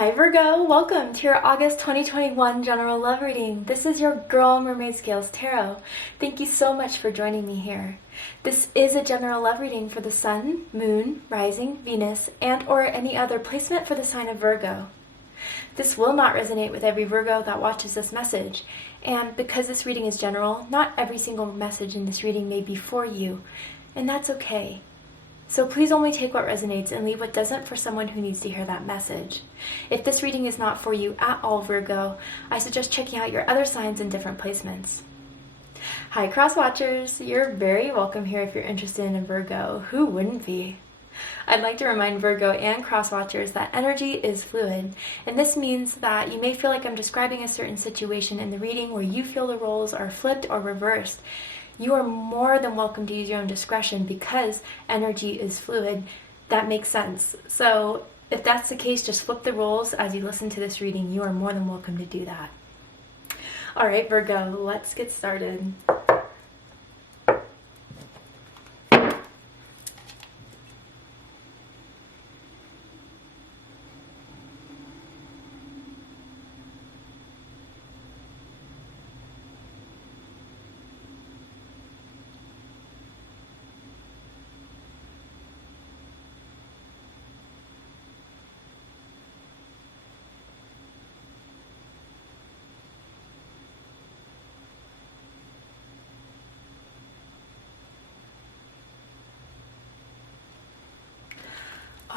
Hi Virgo, welcome to your August 2021 general love reading. This is your girl Mermaid Scales Tarot. Thank you so much for joining me here. This is a general love reading for the Sun, Moon, Rising, Venus, and or any other placement for the sign of Virgo. This will not resonate with every Virgo that watches this message, and because this reading is general, not every single message in this reading may be for you, and that's okay. So please only take what resonates and leave what doesn't for someone who needs to hear that message. If this reading is not for you at all, Virgo, I suggest checking out your other signs in different placements. Hi cross watchers, you're very welcome here if you're interested in a Virgo. Who wouldn't be? I'd like to remind Virgo and cross watchers that energy is fluid, and this means that you may feel like I'm describing a certain situation in the reading where you feel the roles are flipped or reversed. You are more than welcome to use your own discretion because energy is fluid. That makes sense. So if that's the case, just flip the roles as you listen to this reading. You are more than welcome to do that. All right, Virgo, let's get started.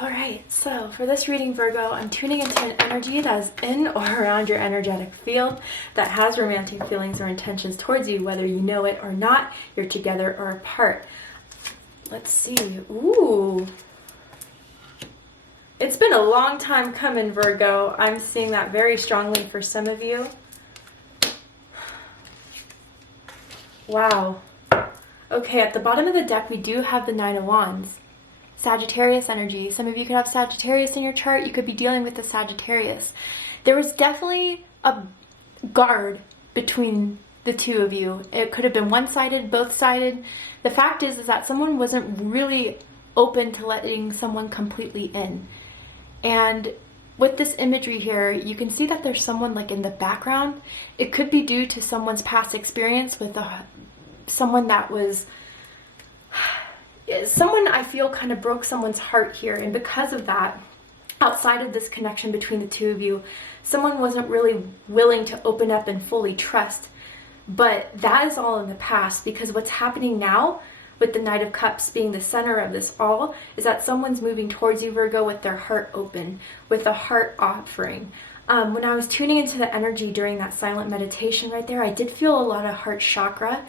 Alright, so for this reading, Virgo, I'm tuning into an energy that is in or around your energetic field that has romantic feelings or intentions towards you, whether you know it or not, you're together or apart. Let's see. Ooh. It's been a long time coming, Virgo. I'm seeing that very strongly for some of you. Wow. Okay, at the bottom of the deck, we do have the Nine of Wands. Sagittarius energy. Some of you could have Sagittarius in your chart. You could be dealing with the Sagittarius. There was definitely a guard between the two of you. It could have been one-sided, both-sided. The fact is that someone wasn't really open to letting someone completely in. And with this imagery here, you can see that there's someone like in the background. It could be due to someone's past experience with someone that was... Someone I feel kind of broke someone's heart here, and because of that, outside of this connection between the two of you, someone wasn't really willing to open up and fully trust. But that is all in the past, because what's happening now with the Knight of Cups being the center of this all is that someone's moving towards you, Virgo, with their heart open, with a heart offering. When I was tuning into the energy during that silent meditation right there, I did feel a lot of heart chakra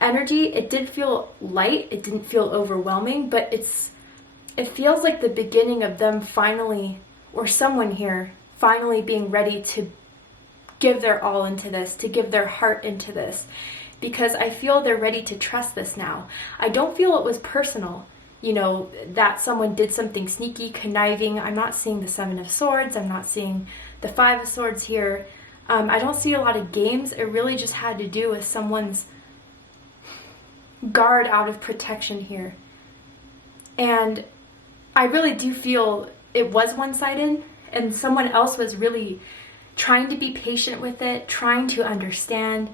energy. It did feel light, it didn't feel overwhelming, but it feels like the beginning of them finally, or someone here finally being ready to give their all into this, to give their heart into this, because I feel they're ready to trust this now. I don't feel it was personal, you know, that someone did something sneaky, conniving. I'm not seeing the Seven of Swords, I'm not seeing the Five of Swords here. I don't see a lot of games. It really just had to do with someone's guard out of protection here. And I really do feel it was one-sided, and someone else was really trying to be patient with it, trying to understand,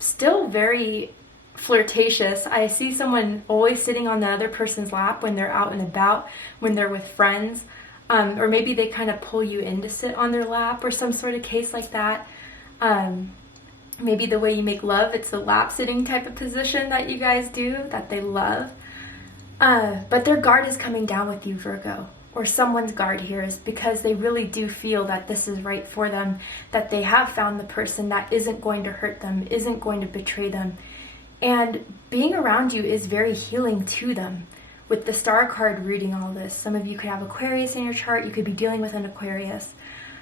still very flirtatious. I see someone always sitting on the other person's lap when they're out and about, when they're with friends, or maybe they kind of pull you in to sit on their lap or some sort of case like that. Maybe the way you make love, it's the lap sitting type of position that you guys do, that they love. But their guard is coming down with you, Virgo, or someone's guard here is because they really do feel that this is right for them, that they have found the person that isn't going to hurt them, isn't going to betray them. And being around you is very healing to them. With the Star card reading all this, some of you could have Aquarius in your chart, you could be dealing with an Aquarius.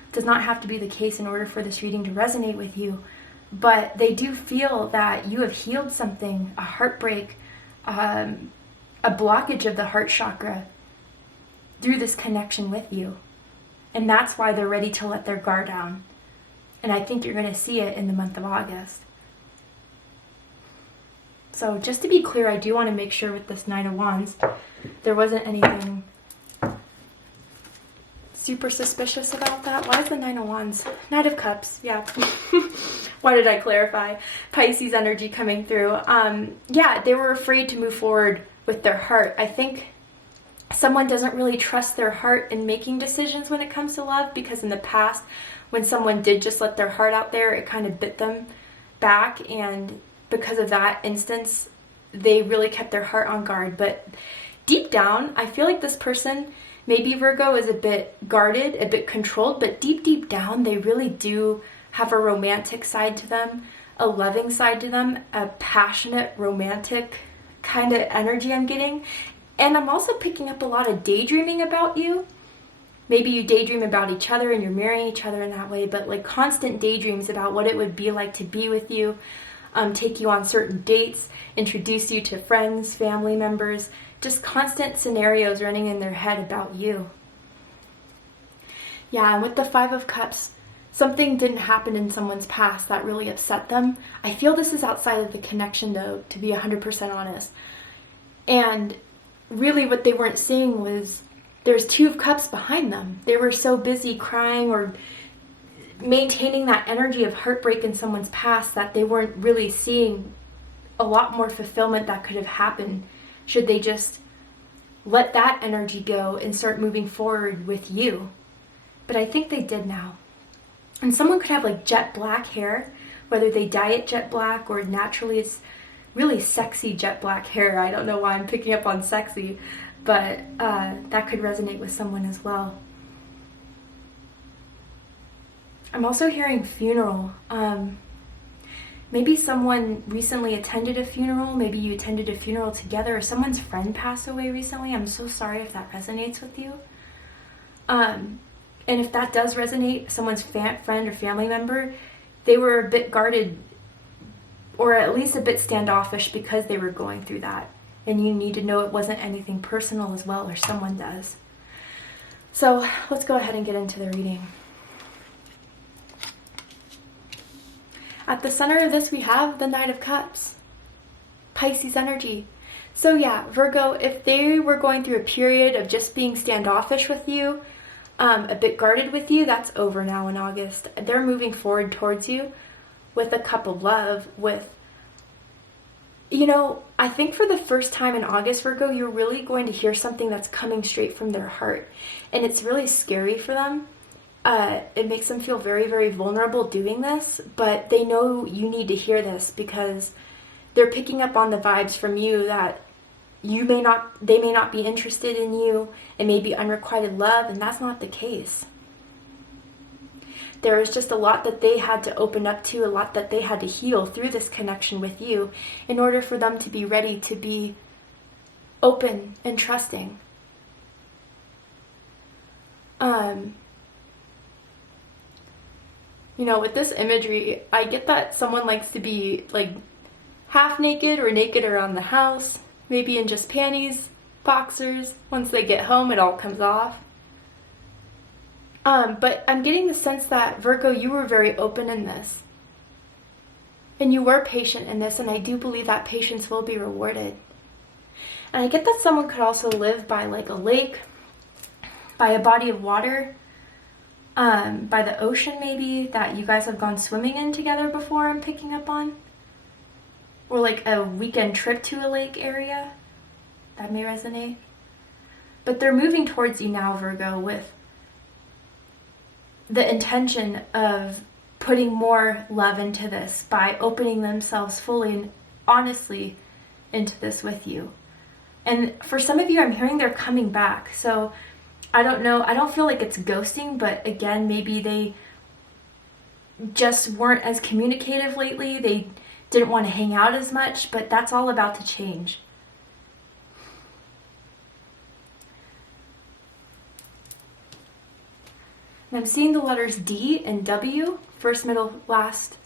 It does not have to be the case in order for this reading to resonate with you. But they do feel that you have healed something, a heartbreak, a blockage of the heart chakra through this connection with you. And that's why they're ready to let their guard down. And I think you're going to see it in the month of August. So just to be clear, I do want to make sure with this Nine of Wands, there wasn't anything super suspicious about that. Why is the Nine of Wands? Knight of Cups, yeah. Why did I clarify? Pisces energy coming through. Yeah, they were afraid to move forward with their heart. I think someone doesn't really trust their heart in making decisions when it comes to love, because in the past, when someone did just let their heart out there, it kind of bit them back, and because of that instance, they really kept their heart on guard. But deep down, I feel like this person, maybe Virgo, is a bit guarded, a bit controlled, but deep down, they really do have a romantic side to them, a loving side to them, a passionate, romantic kind of energy I'm getting. And I'm also picking up a lot of daydreaming about you. Maybe you daydream about each other and you're marrying each other in that way, but like constant daydreams about what it would be like to be with you, take you on certain dates, introduce you to friends, family members, just constant scenarios running in their head about you. Yeah, and with the Five of Cups, something didn't happen in someone's past that really upset them. I feel this is outside of the connection though, to be 100% honest. And really what they weren't seeing was there's Two of Cups behind them. They were so busy crying or maintaining that energy of heartbreak in someone's past that they weren't really seeing a lot more fulfillment that could have happened should they just let that energy go and start moving forward with you. But I think they did now. And someone could have like jet black hair, whether they dye it jet black or naturally it's really sexy jet black hair. I don't know why I'm picking up on sexy, but that could resonate with someone as well. I'm also hearing funeral. Maybe someone recently attended a funeral. Maybe you attended a funeral together, or someone's friend passed away recently. I'm so sorry if that resonates with you. And if that does resonate, someone's friend or family member, they were a bit guarded, or at least a bit standoffish because they were going through that. And you need to know it wasn't anything personal as well, or someone does. So let's go ahead and get into the reading. At the center of this, we have the Knight of Cups, Pisces energy. So yeah, Virgo, if they were going through a period of just being standoffish with you, a bit guarded with you, that's over now in August. They're moving forward towards you with a cup of love, with, you know, I think for the first time in August, Virgo, you're really going to hear something that's coming straight from their heart. And it's really scary for them. It makes them feel very, very vulnerable doing this, but they know you need to hear this because they're picking up on the vibes from you that they may not be interested in you. It may be unrequited love, and that's not the case. There is just a lot that they had to open up to, a lot that they had to heal through this connection with you in order for them to be ready to be open and trusting. You know, with this imagery, I get that someone likes to be like half naked or naked around the house, maybe in just panties, boxers. Once they get home, it all comes off. But I'm getting the sense that, Virgo, you were very open in this. And you were patient in this, and I do believe that patience will be rewarded. And I get that someone could also live by like a lake, by a body of water, by the ocean maybe, that you guys have gone swimming in together before, I'm picking up on. Or like a weekend trip to a lake area. That may resonate. But they're moving towards you now, Virgo, with the intention of putting more love into this by opening themselves fully and honestly into this with you. And for some of you, I'm hearing they're coming back. So I don't know. I don't feel like it's ghosting, but again, maybe they just weren't as communicative lately. They didn't want to hang out as much, but that's all about to change. And I'm seeing the letters D and W, first, middle, last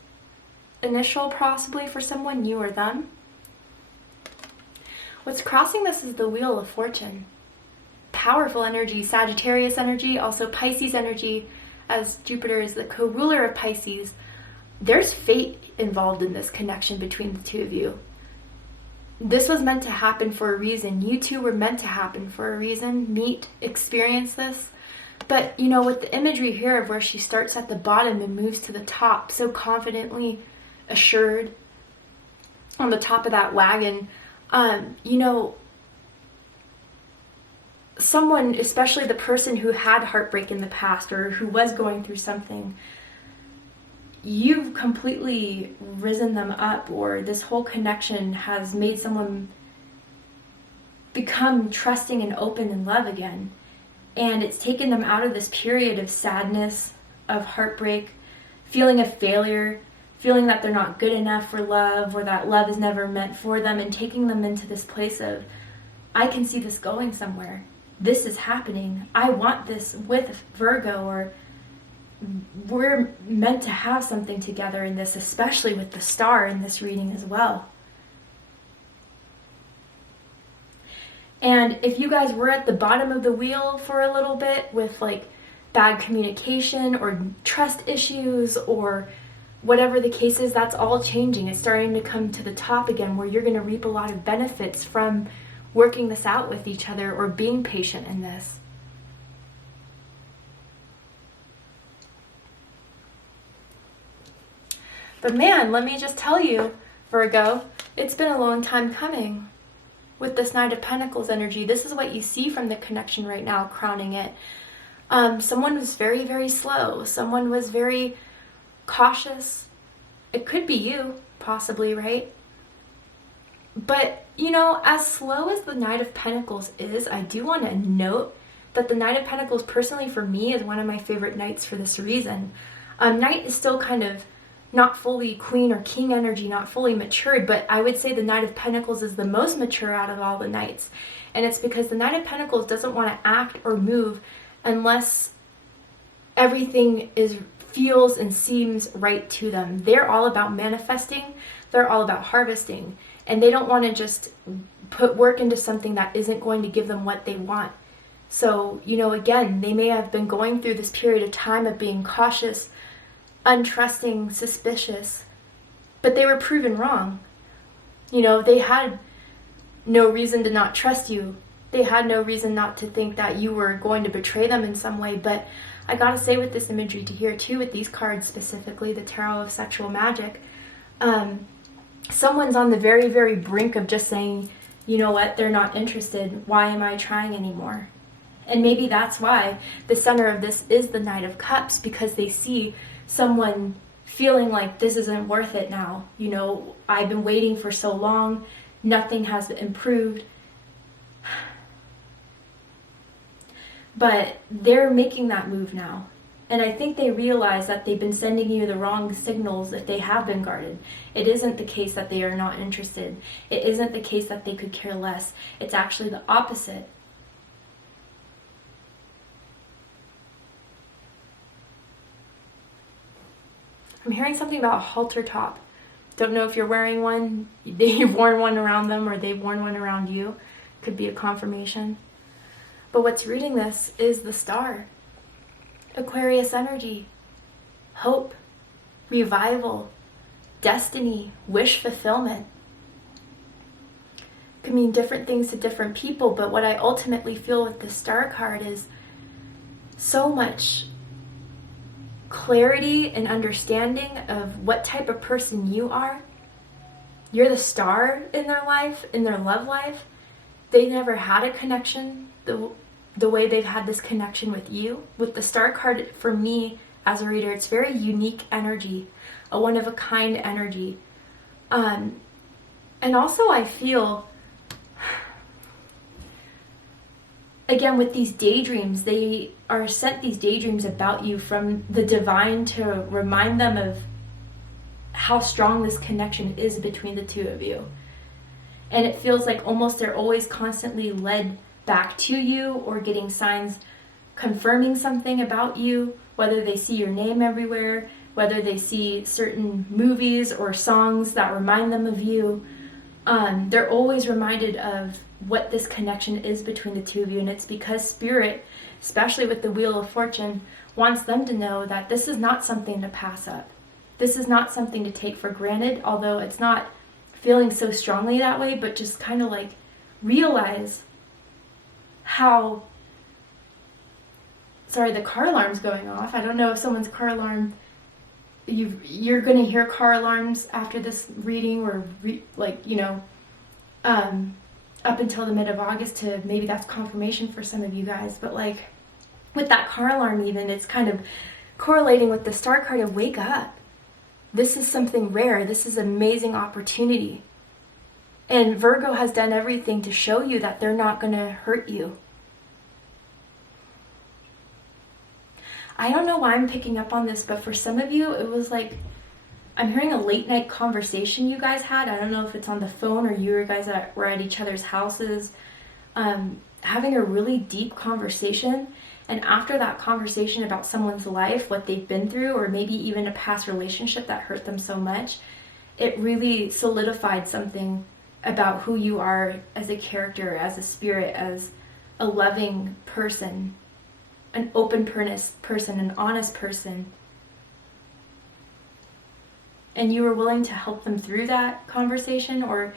initial possibly for someone, you or them. What's crossing this is the Wheel of Fortune. Powerful energy, Sagittarius energy, also Pisces energy, as Jupiter is the co-ruler of Pisces. There's fate involved in this connection between the two of you. This was meant to happen for a reason. You two were meant to happen for a reason. Meet, experience this. But, you know, with the imagery here of where she starts at the bottom and moves to the top, so confidently assured on the top of that wagon, you know, someone, especially the person who had heartbreak in the past or who was going through something, you've completely risen them up, or this whole connection has made someone become trusting and open in love again. And it's taken them out of this period of sadness, of heartbreak, feeling of failure, feeling that they're not good enough for love, or that love is never meant for them, and taking them into this place of, I can see this going somewhere. This is happening. I want this with Virgo, or we're meant to have something together in this, especially with the star in this reading as well. And if you guys were at the bottom of the wheel for a little bit with like bad communication or trust issues or whatever the case is, that's all changing. It's starting to come to the top again, where you're going to reap a lot of benefits from working this out with each other or being patient in this. But man, let me just tell you, Virgo, it's been a long time coming. With this Knight of Pentacles energy, this is what you see from the connection right now, crowning it. Someone was very, very slow. Someone was very cautious. It could be you, possibly, right? But, you know, as slow as the Knight of Pentacles is, I do want to note that the Knight of Pentacles, personally for me, is one of my favorite knights for this reason. Knight is still kind of not fully queen or king energy, not fully matured, but I would say the Knight of Pentacles is the most mature out of all the knights. And it's because the Knight of Pentacles doesn't want to act or move unless everything feels and seems right to them. They're all about manifesting, they're all about harvesting, and they don't want to just put work into something that isn't going to give them what they want. So, you know, again, they may have been going through this period of time of being cautious, untrusting, suspicious, but they were proven wrong. You know, they had no reason to not trust you. They had no reason not to think that you were going to betray them in some way. But I gotta say, with this imagery to here too, with these cards specifically, the Tarot of Sexual Magic, someone's on the very, very brink of just saying, you know what, they're not interested. Why am I trying anymore? And maybe that's why the center of this is the Knight of Cups, because they see someone feeling like this isn't worth it now. You know, I've been waiting for so long, nothing has improved. But they're making that move now. And I think they realize that they've been sending you the wrong signals if they have been guarded. It isn't the case that they are not interested. It isn't the case that they could care less. It's actually the opposite. I'm hearing something about a halter top. Don't know if you're wearing one, you've worn one around them, or they've worn one around you. Could be a confirmation. But what's reading this is the star. Aquarius energy, hope, revival, destiny, wish fulfillment. Could mean different things to different people, but what I ultimately feel with the star card is so much clarity and understanding of what type of person you are. You're the star in their life, in their love life. They never had a connection the way they've had this connection with you. With the star card, for me as a reader, it's very unique energy, a one-of-a-kind energy. And also I feel, again, with these daydreams, they are sent these daydreams about you from the divine to remind them of how strong this connection is between the two of you. And it feels like almost they're always constantly led back to you, or getting signs confirming something about you, whether they see your name everywhere, whether they see certain movies or songs that remind them of you. They're always reminded of what this connection is between the two of you, and it's because Spirit, especially with the Wheel of Fortune, wants them to know that this is not something to pass up. This is not something to take for granted, although it's not feeling so strongly that way, but just kind of like realize how sorry, the car alarm's going off. I don't know if someone's car alarm, you're going to hear car alarms after this reading, or up until the mid of August, to maybe that's confirmation for some of you guys. But like with that car alarm, even, it's kind of correlating with the star card of wake up. This is something rare. This is an amazing opportunity. And Virgo has done everything to show you that they're not going to hurt you. I don't know why I'm picking up on this, but for some of you, it was like, I'm hearing a late night conversation you guys had. I don't know if it's on the phone or you guys were at each other's houses, having a really deep conversation. And after that conversation about someone's life, what they've been through, or maybe even a past relationship that hurt them so much, it really solidified something about who you are as a character, as a spirit, as a loving person, an open person, an honest person. And you were willing to help them through that conversation, or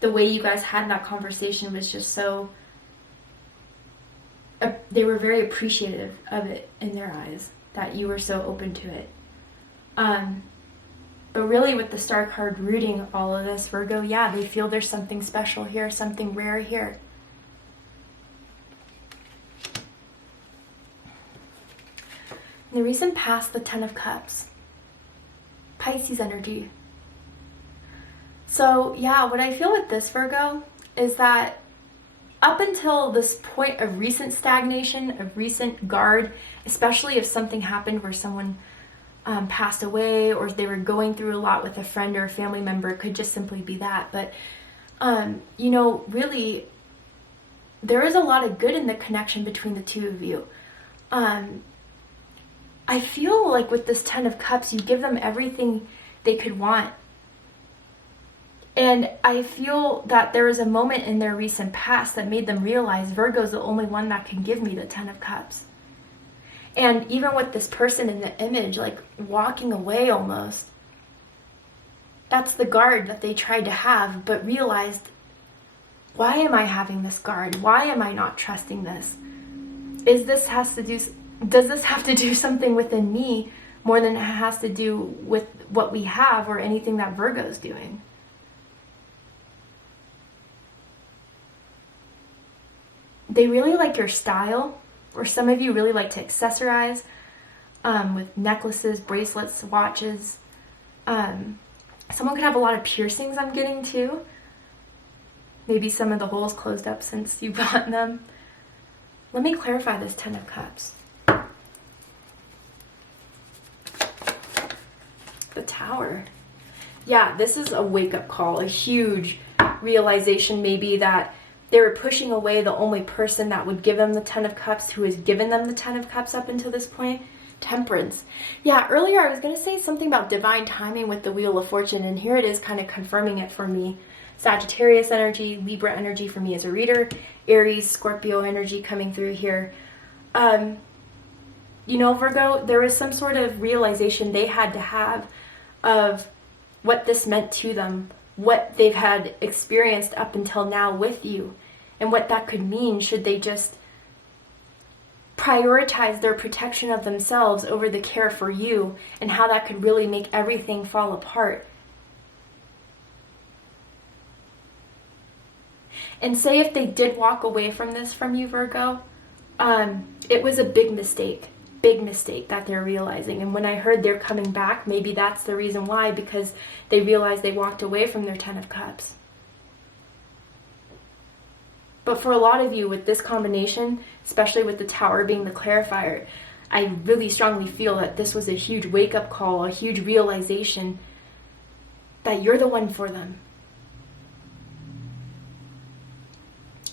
the way you guys had that conversation was just so, they were very appreciative of it in their eyes, that you were so open to it. But really with the star card rooting all of this, Virgo, yeah, they feel there's something special here, something rare here. In the recent past, the Ten of Cups. Pisces energy. So yeah, what I feel with this, Virgo, is that up until this point of recent stagnation, of recent guard, especially if something happened where someone passed away, or they were going through a lot with a friend or a family member, it could just simply be that. But, really, there is a lot of good in the connection between the two of you. I feel like with this Ten of Cups, you give them everything they could want. And I feel that there was a moment in their recent past that made them realize Virgo's the only one that can give me the Ten of Cups. And even with this person in the image, like walking away almost, that's the guard that they tried to have, but realized, why am I having this guard? Why am I not trusting this? Does this have to do something within me more than it has to do with what we have or anything that Virgo's doing? They really like your style, or some of you really like to accessorize with necklaces, bracelets, watches. Someone could have a lot of piercings, I'm getting too. Maybe some of the holes closed up since you bought them. Let me clarify this Ten of Cups. The Tower. Yeah, this is a wake-up call, a huge realization maybe that they were pushing away the only person that would give them the Ten of Cups, who has given them the Ten of Cups up until this point. Temperance. Yeah, earlier I was going to say something about divine timing with the Wheel of Fortune, and here it is kind of confirming it for me. Sagittarius energy, Libra energy for me as a reader, Aries, Scorpio energy coming through here. Virgo, there was some sort of realization they had to have of what this meant to them, what they've had experienced up until now with you, and what that could mean should they just prioritize their protection of themselves over the care for you, and how that could really make everything fall apart. And say if they did walk away from this from you, Virgo, it was a big mistake that they're realizing. And when I heard they're coming back, maybe that's the reason why, because they realized they walked away from their Ten of Cups. But for a lot of you with this combination, especially with the Tower being the clarifier, I really strongly feel that this was a huge wake-up call, a huge realization that you're the one for them.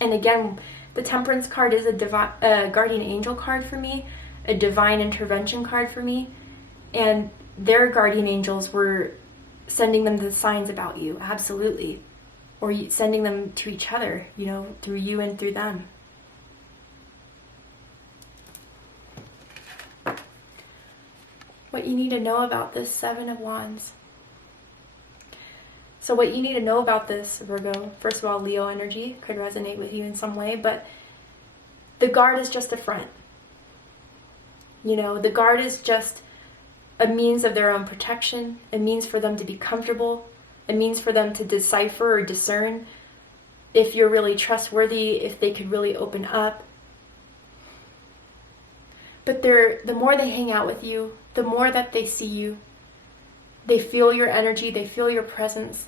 And again, the Temperance card is a guardian angel card for me, a divine intervention card for me, and their guardian angels were sending them the signs about you, absolutely, or sending them to each other, through you and through them. What you need to know about this Seven of Wands. So what you need to know about this, Virgo, first of all, Leo energy could resonate with you in some way, but the guard is just a front. You know, the guard is just a means of their own protection, a means for them to be comfortable, a means for them to decipher or discern if you're really trustworthy, if they could really open up. But the more they hang out with you, the more that they see you, they feel your energy, they feel your presence,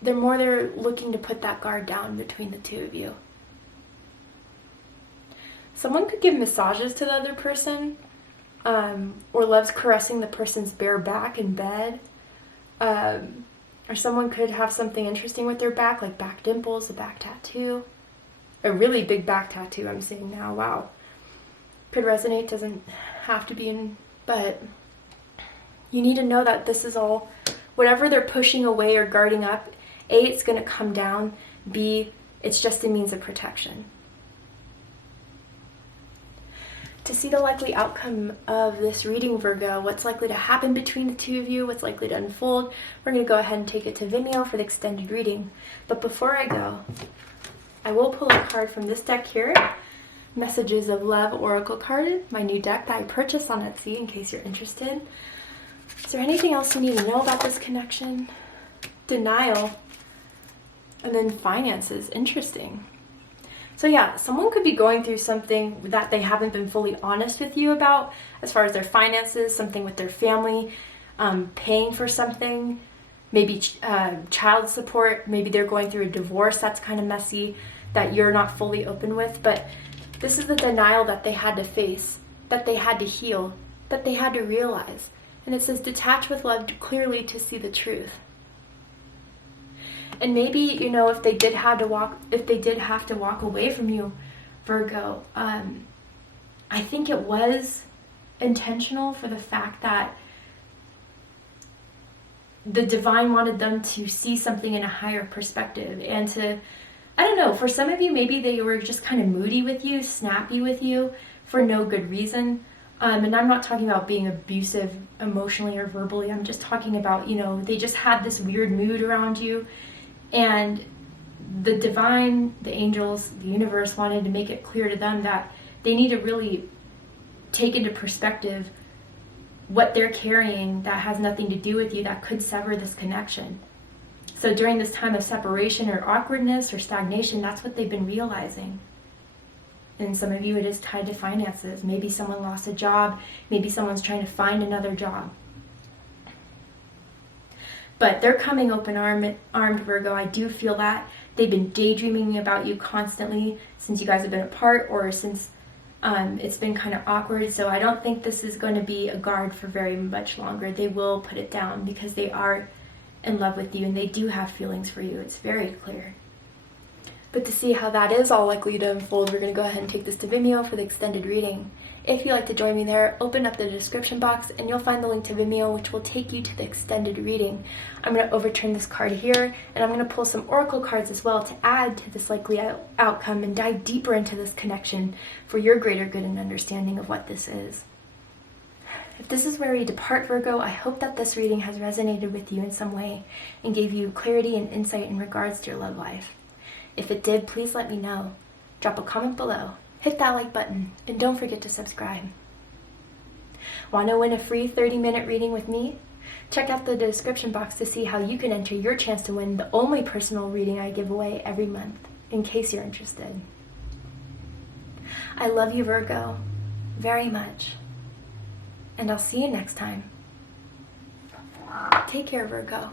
the more they're looking to put that guard down between the two of you. Someone could give massages to the other person, or loves caressing the person's bare back in bed. Or someone could have something interesting with their back, like back dimples, a back tattoo. A really big back tattoo, I'm seeing now. Wow. Could resonate, doesn't have to be in, but you need to know that this is all, whatever they're pushing away or guarding up, A, it's going to come down, B, it's just a means of protection. To see the likely outcome of this reading, Virgo, what's likely to happen between the two of you, what's likely to unfold, we're going to go ahead and take it to Vimeo for the extended reading. But before I go, I will pull a card from this deck here, Messages of Love Oracle card, my new deck that I purchased on Etsy in case you're interested. Is there anything else you need to know about this connection? Denial. And then finances. Interesting. So yeah, someone could be going through something that they haven't been fully honest with you about as far as their finances, something with their family, paying for something, maybe child support, maybe they're going through a divorce that's kind of messy that you're not fully open with, but this is the denial that they had to face, that they had to heal, that they had to realize. And it says, detach with love clearly to see the truth. And maybe, you know, if they did have to walk away from you, Virgo, I think it was intentional for the fact that the divine wanted them to see something in a higher perspective and to, I don't know, for some of you, maybe they were just kind of moody with you, snappy with you for no good reason. And I'm not talking about being abusive emotionally or verbally. I'm just talking about, you know, they just had this weird mood around you. And the divine, the angels, the universe wanted to make it clear to them that they need to really take into perspective what they're carrying that has nothing to do with you that could sever this connection. So during this time of separation or awkwardness or stagnation, that's what they've been realizing. And some of you, it is tied to finances. Maybe someone lost a job. Maybe someone's trying to find another job. But they're coming open-armed, Virgo. I do feel that. They've been daydreaming about you constantly since you guys have been apart or since it's been kind of awkward. So I don't think this is going to be a guard for very much longer. They will put it down because they are in love with you and they do have feelings for you. It's very clear. But to see how that is all likely to unfold, we're going to go ahead and take this to Vimeo for the extended reading. If you'd like to join me there, open up the description box and you'll find the link to Vimeo, which will take you to the extended reading. I'm going to overturn this card here, and I'm going to pull some oracle cards as well to add to this likely outcome and dive deeper into this connection for your greater good and understanding of what this is. If this is where we depart, Virgo, I hope that this reading has resonated with you in some way and gave you clarity and insight in regards to your love life. If it did, please let me know. Drop a comment below, hit that like button, and don't forget to subscribe. Want to win a free 30-minute reading with me? Check out the description box to see how you can enter your chance to win the only personal reading I give away every month, in case you're interested. I love you, Virgo, very much. And I'll see you next time. Take care, Virgo.